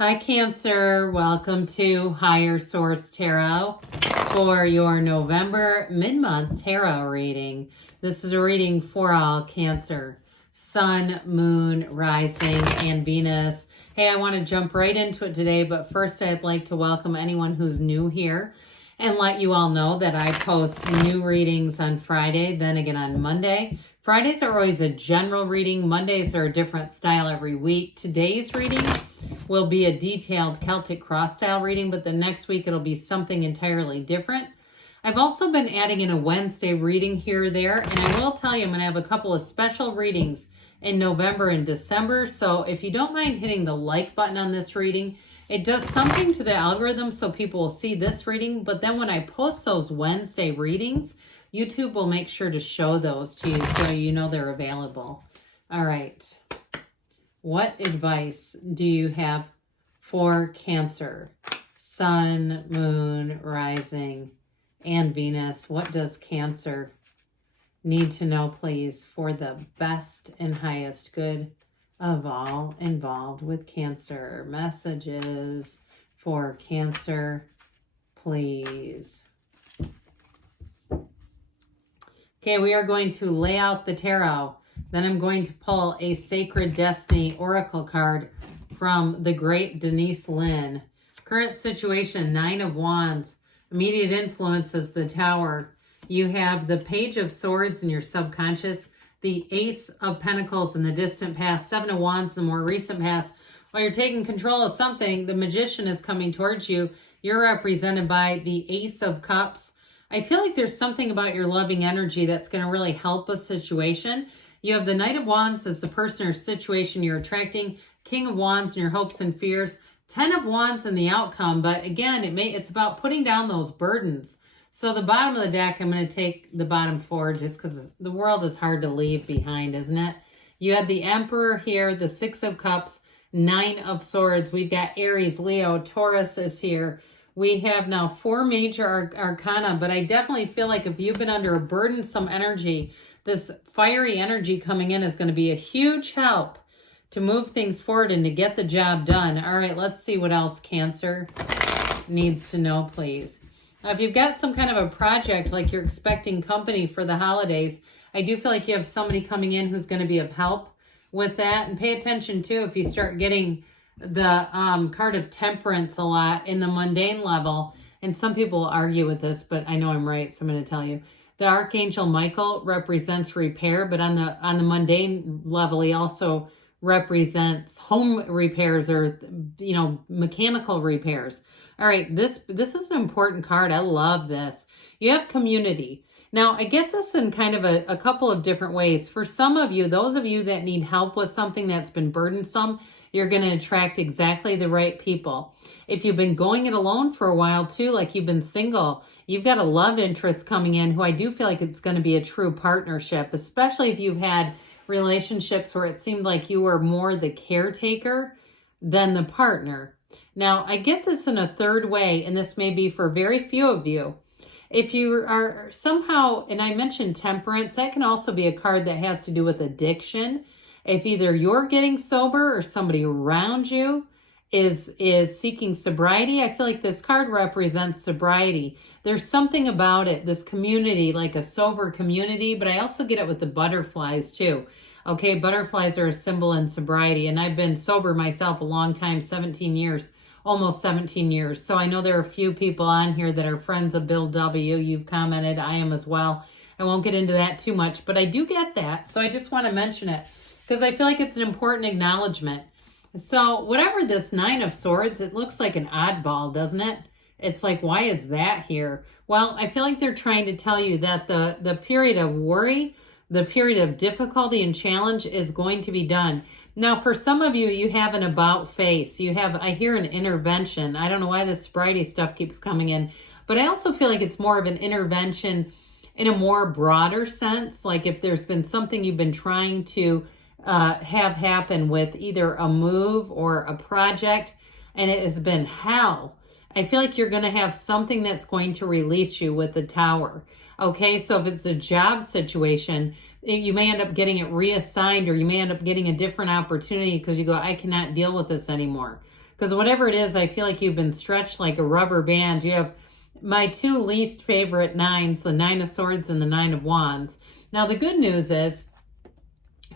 Hi, Cancer. Welcome to Higher Source Tarot for your November mid-month tarot reading. This is a reading for all Cancer, Sun, Moon, Rising, and Venus. Hey, I want to jump right into it today, but first I'd like to welcome anyone who's new here and let you all know that I post new readings on Friday, then again on Monday. Fridays are always a general reading. Mondays are a different style every week. Today's reading will be a detailed Celtic cross style reading, but the next week it'll be something entirely different. I've also been adding in a Wednesday reading here or there, and I will tell you I'm going to have a couple of special readings in November and December. So if you don't mind hitting the like button on this reading, it does something to the algorithm so people will see this reading. But then when I post those Wednesday readings, YouTube will make sure to show those to you so you know they're available. All right. What advice do you have for Cancer? Sun, Moon, Rising, and Venus. What does Cancer need to know, please, for the best and highest good of all involved with Cancer? Messages for Cancer, please. Okay, we are going to lay out the tarot. Then I'm going to pull a Sacred Destiny Oracle card from the great Denise Linn. Current situation, 9 of Wands. Immediate influences, the Tower. You have the Page of Swords in your subconscious, the Ace of Pentacles in the distant past, 7 of Wands in the more recent past. While you're taking control of something, the Magician is coming towards you. You're represented by the Ace of Cups. I feel like there's something about your loving energy that's going to really help a situation. You have the Knight of Wands as the person or situation you're attracting, King of Wands in your hopes and fears, 10 of Wands in the outcome. But again, it's about putting down those burdens. So the bottom of the deck, I'm going to take the bottom four just because the world is hard to leave behind, isn't it? You had the Emperor here, the 6 of Cups, 9 of Swords. We've got Aries, Leo, Taurus is here. We have now 4 major arcana, but I definitely feel like if you've been under a burdensome energy, this fiery energy coming in is going to be a huge help to move things forward and to get the job done. All right, let's see what else Cancer needs to know, please. Now, if you've got some kind of a project, like you're expecting company for the holidays, I do feel like you have somebody coming in who's going to be of help with that. And pay attention, too, if you start getting the card of Temperance a lot in the mundane level. And some people argue with this, but I know I'm right, so I'm going to tell you. The Archangel Michael represents repair, but on the mundane level, he also represents home repairs or, mechanical repairs. All right, this is an important card. I love this. You have community. Now, I get this in kind of a couple of different ways. For some of you, those of you that need help with something that's been burdensome, you're going to attract exactly the right people. If you've been going it alone for a while too, like you've been single, you've got a love interest coming in who I do feel like it's going to be a true partnership, especially if you've had relationships where it seemed like you were more the caretaker than the partner. Now, I get this in a third way, and this may be for very few of you. If you are somehow, and I mentioned Temperance, that can also be a card that has to do with addiction. If either you're getting sober or somebody around you is seeking sobriety, I feel like this card represents sobriety. There's something about it, this community, like a sober community, but I also get it with the butterflies too. Okay, butterflies are a symbol in sobriety, and I've been sober myself a long time, 17 years, almost 17 years. So I know there are a few people on here that are friends of Bill W. You've commented, I am as well. I won't get into that too much, but I do get that. So I just want to mention it because I feel like it's an important acknowledgement. So whatever this 9 of Swords, it looks like an oddball, doesn't it? It's like, why is that here? Well, I feel like they're trying to tell you that the period of worry, the period of difficulty and challenge is going to be done. Now, for some of you, you have an about face. I hear an intervention. I don't know why this sobriety stuff keeps coming in, but I also feel like it's more of an intervention in a more broader sense. Like if there's been something you've been trying to have happen with either a move or a project, and it has been hell. I feel like you're going to have something that's going to release you with the Tower. Okay, so if it's a job situation, you may end up getting it reassigned, or you may end up getting a different opportunity because you go, I cannot deal with this anymore. Because whatever it is, I feel like you've been stretched like a rubber band. You have my two least favorite nines, the Nine of Swords and the Nine of Wands. Now, the good news is,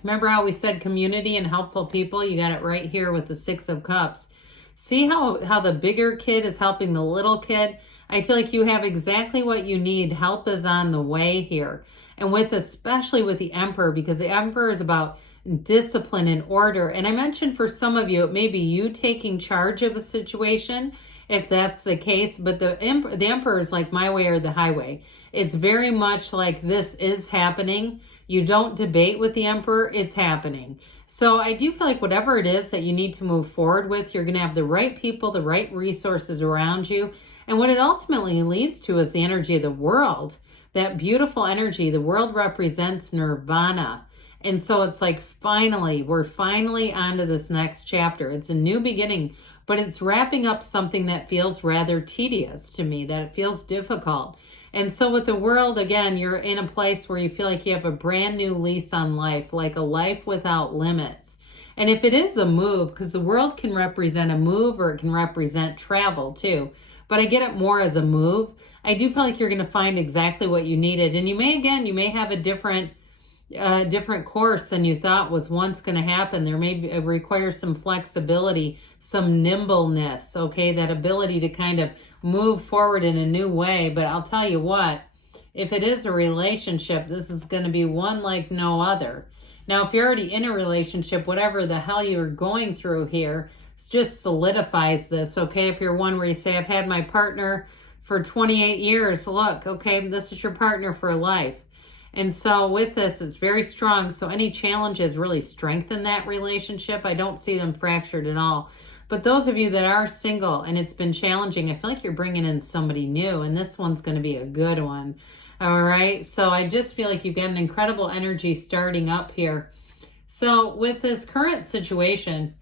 remember how we said community and helpful people? You got it right here with the Six of Cups. See how the bigger kid is helping the little kid? I feel like you have exactly what you need. Help is on the way here. And especially with the Emperor, because the Emperor is about discipline and order. And I mentioned for some of you, it may be you taking charge of a situation, if that's the case. But the Emperor is like my way or the highway. It's very much like this is happening. You don't debate with the Emperor, it's happening. So I do feel like whatever it is that you need to move forward with, you're going to have the right people, the right resources around you. And what it ultimately leads to is the energy of the world. That beautiful energy. The world represents nirvana. And so it's like we're finally onto this next chapter. It's a new beginning, but it's wrapping up something that feels rather tedious to me, that it feels difficult. And so with the world, again, you're in a place where you feel like you have a brand new lease on life, like a life without limits. And if it is a move, because the world can represent a move or it can represent travel too, but I get it more as a move. I do feel like you're going to find exactly what you needed. And you may have a different course than you thought was once going to happen. There may require some flexibility, some nimbleness, okay? That ability to kind of move forward in a new way. But I'll tell you what, if it is a relationship, this is going to be one like no other. Now, if you're already in a relationship, whatever the hell you're going through here, just solidifies this, okay? If you're one where you say, I've had my partner for 28 years, look, okay, this is your partner for life. And so with this, it's very strong. So any challenges really strengthen that relationship. I don't see them fractured at all. But those of you that are single and it's been challenging, I feel like you're bringing in somebody new, and this one's going to be a good one. All right. So I just feel like you've got an incredible energy starting up here. So with this current situation,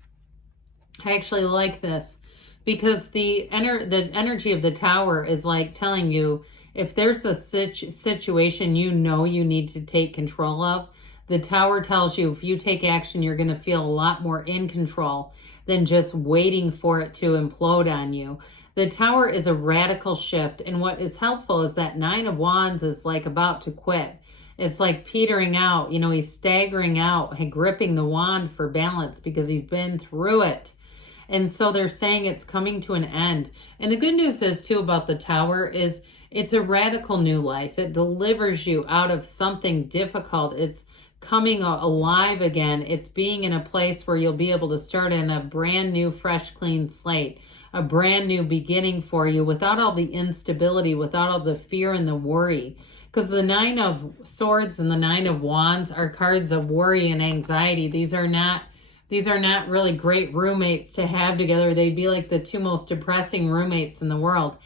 I actually like this because the energy of the Tower is like telling you, if there's a situation you know you need to take control of, the Tower tells you if you take action, you're going to feel a lot more in control than just waiting for it to implode on you. The Tower is a radical shift. And what is helpful is that Nine of Wands is like about to quit. It's like petering out. He's staggering out, gripping the wand for balance because he's been through it. And so they're saying it's coming to an end. And the good news is too about the Tower is it's a radical new life. It delivers you out of something difficult. It's coming alive again. It's being in a place where you'll be able to start in a brand new, fresh, clean slate, a brand new beginning for you without all the instability, without all the fear and the worry. Because the Nine of Swords and the Nine of Wands are cards of worry and anxiety. These are not really great roommates to have together. They'd be like the two most depressing roommates in the world.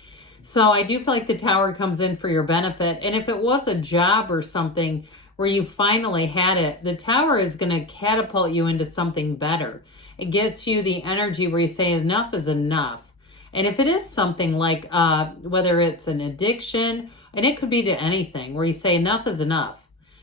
So I do feel like the Tower comes in for your benefit. And if it was a job or something where you finally had it, the Tower is going to catapult you into something better. It gets you the energy where you say enough is enough. And if it is something like whether it's an addiction, and it could be to anything, where you say enough is enough.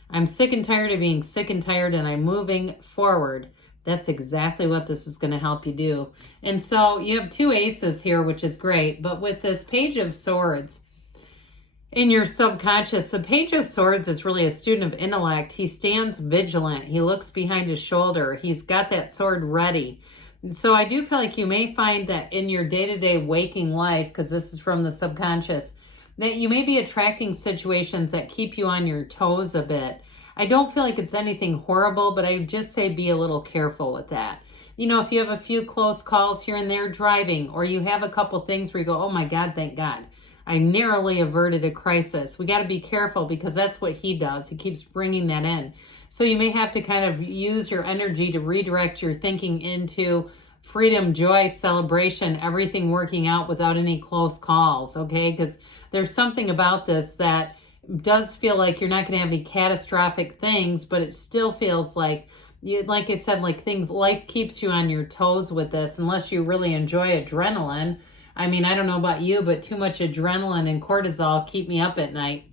I'm sick and tired of being sick and tired and I'm moving forward. That's exactly what this is going to help you do. And so you have two aces here, which is great. But with this Page of Swords in your subconscious, the Page of Swords is really a student of intellect. He stands vigilant. He looks behind his shoulder. He's got that sword ready. So I do feel like you may find that in your day-to-day waking life, because this is from the subconscious, that you may be attracting situations that keep you on your toes a bit. I don't feel like it's anything horrible, but I just say be a little careful with that. If you have a few close calls here and there driving, or you have a couple things where you go, oh my God, thank God, I narrowly averted a crisis. We got to be careful because that's what he does. He keeps bringing that in. So you may have to kind of use your energy to redirect your thinking into freedom, joy, celebration, everything working out without any close calls, okay? Because there's something about this that does feel like you're not going to have any catastrophic things, but it still feels like, like I said, like life keeps you on your toes with this, unless you really enjoy adrenaline. I mean, I don't know about you, but too much adrenaline and cortisol keep me up at night.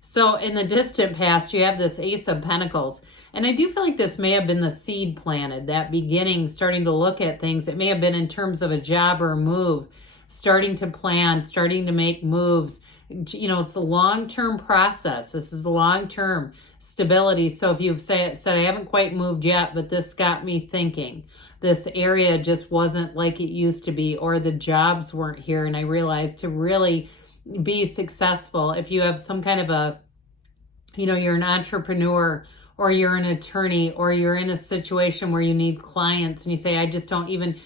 So in the distant past, you have this Ace of Pentacles. And I do feel like this may have been the seed planted, that beginning, starting to look at things. It may have been in terms of a job or a move, starting to plan, starting to make moves. You know, it's a long-term process. This is long-term stability. So if you've said, I haven't quite moved yet, but this got me thinking. This area just wasn't like it used to be, or the jobs weren't here. And I realized to really be successful, if you have some kind of a, you know, you're an entrepreneur, or you're an attorney, or you're in a situation where you need clients and you say, I just don't even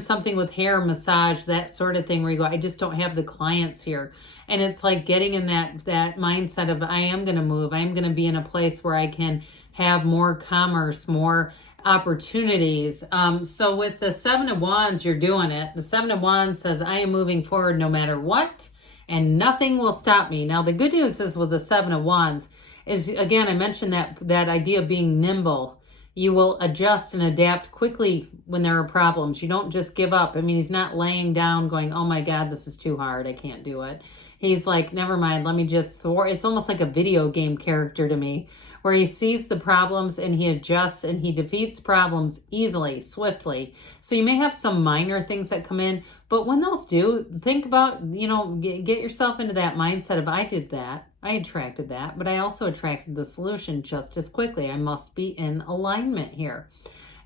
something with hair, massage, that sort of thing, where you go, I just don't have the clients here. And it's like getting in that mindset of, I am going to move. I am going to be in a place where I can have more commerce, more opportunities. So with the Seven of Wands, you're doing it. The Seven of Wands says, I am moving forward no matter what, and nothing will stop me. Now, the good news is with the Seven of Wands is, again, I mentioned that idea of being nimble. You will adjust and adapt quickly when there are problems. You don't just give up. I mean, he's not laying down going, oh my God, this is too hard, I can't do it. He's like, never mind, let me just thwart. It's almost like a video game character to me, where he sees the problems and he adjusts and he defeats problems easily, swiftly. So you may have some minor things that come in, but when those do, think about, you know, get yourself into that mindset of, I did that, I attracted that, but I also attracted the solution just as quickly. I must be in alignment here.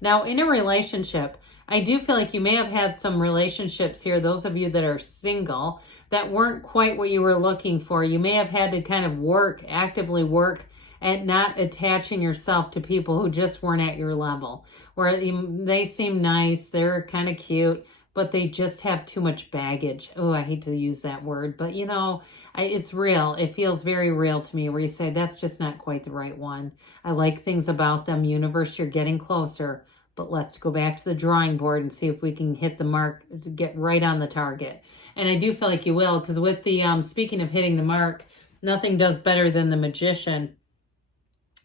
Now, in a relationship, I do feel like you may have had some relationships here, those of you that are single, that weren't quite what you were looking for. You may have had to kind of actively work at not attaching yourself to people who just weren't at your level, where they seem nice, they're kind of cute, but they just have too much baggage. Oh, I hate to use that word, but you know, it's real. It feels very real to me, where you say, that's just not quite the right one. I like things about them. Universe, you're getting closer, but let's go back to the drawing board and see if we can hit the mark to get right on the target. And I do feel like you will, because with the, speaking of hitting the mark, nothing does better than the Magician.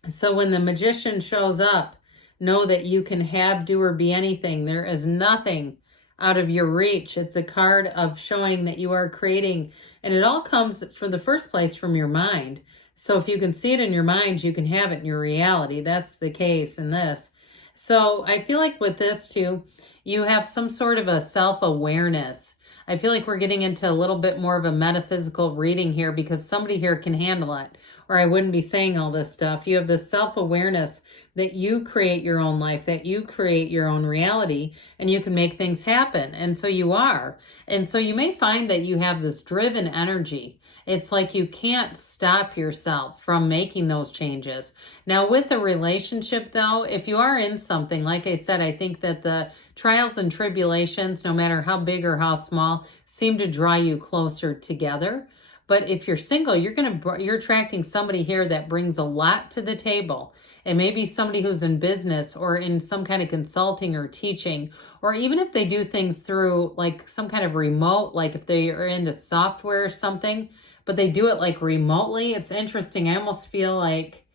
So when the Magician shows up, know that you can have, do, or be anything. There is nothing out of your reach. It's a card of showing that you are creating, and it all comes for the first place from your mind. So if you can see it in your mind, you can have it in your reality. That's the case in this. So I feel like with this too, you have some sort of a self-awareness. I feel like we're getting into a little bit more of a metaphysical reading here, because somebody here can handle it, or I wouldn't be saying all this stuff. You have this self-awareness that you create your own life, that you create your own reality, and you can make things happen. And so you are. And so you may find that you have this driven energy. It's like you can't stop yourself from making those changes. Now, with a relationship, though, if you are in something, like I said, I think that the trials and tribulations, no matter how big or how small, seem to draw you closer together. But if you're single, you're attracting somebody here that brings a lot to the table. It may be somebody who's in business or in some kind of consulting or teaching, or even if they do things through like some kind of remote, like if they are into software or something, but they do it like remotely. It's interesting. I almost feel like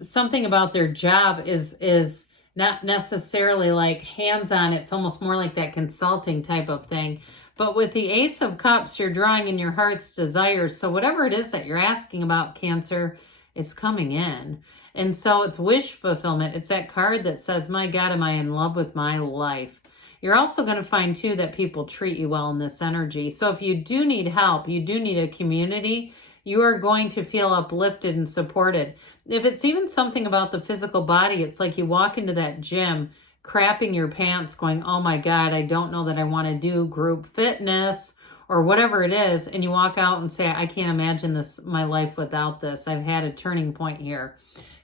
something about their job is not necessarily like hands-on. It's almost more like that consulting type of thing. But with the Ace of Cups, you're drawing in your heart's desires. So whatever it is that you're asking about, Cancer, it's coming in. And so it's wish fulfillment. It's that card that says, my God, am I in love with my life? You're also going to find, too, that people treat you well in this energy. So if you do need help, you do need a community, you are going to feel uplifted and supported. If it's even something about the physical body, it's like you walk into that gym, crapping your pants, going, oh my God, I don't know that I want to do group fitness or whatever it is. And you walk out and say, I can't imagine my life without this. I've had a turning point here.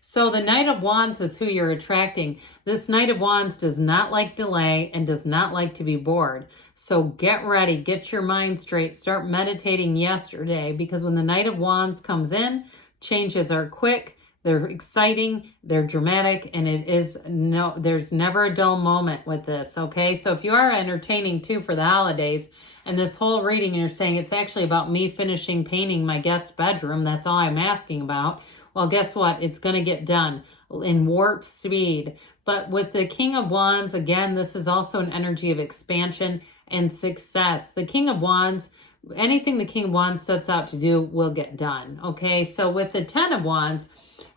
So the Knight of Wands is who you're attracting. This Knight of Wands does not like delay and does not like to be bored. So get ready, get your mind straight, start meditating yesterday, because when the Knight of Wands comes in, changes are quick, they're exciting, they're dramatic, and there's never a dull moment with this, okay? So if you are entertaining too for the holidays, and this whole reading, and you're saying it's actually about me finishing painting my guest bedroom, that's all I'm asking about. Well, guess what? It's going to get done in warp speed. But with the King of Wands, again, this is also an energy of expansion and success. The King of Wands, anything the King of Wands sets out to do will get done. Okay, so with the 10 of Wands,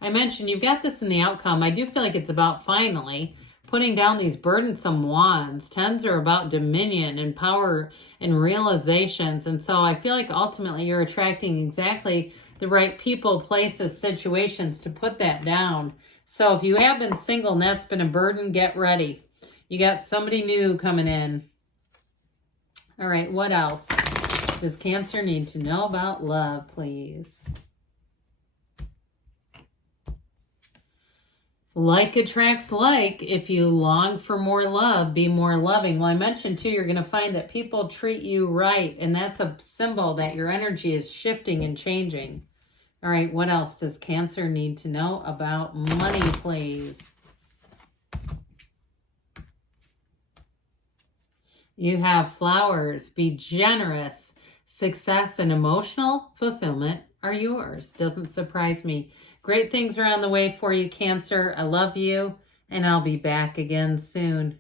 I mentioned you've got this in the outcome. I do feel like it's about finally putting down these burdensome wands. 10s are about dominion and power and realizations. And so I feel like ultimately you're attracting exactly the right people, places, situations to put that down. So if you have been single and that's been a burden, get ready. You got somebody new coming in. All right, what else does Cancer need to know about love, please? Like attracts like. If you long for more love, be more loving. Well, I mentioned too, you're going to find that people treat you right, and that's a symbol that your energy is shifting and changing. All right, what else does Cancer need to know about money, please? You have Flowers. Be generous. Success and emotional fulfillment are yours. Doesn't surprise me. Great things are on the way for you, Cancer. I love you, and I'll be back again soon.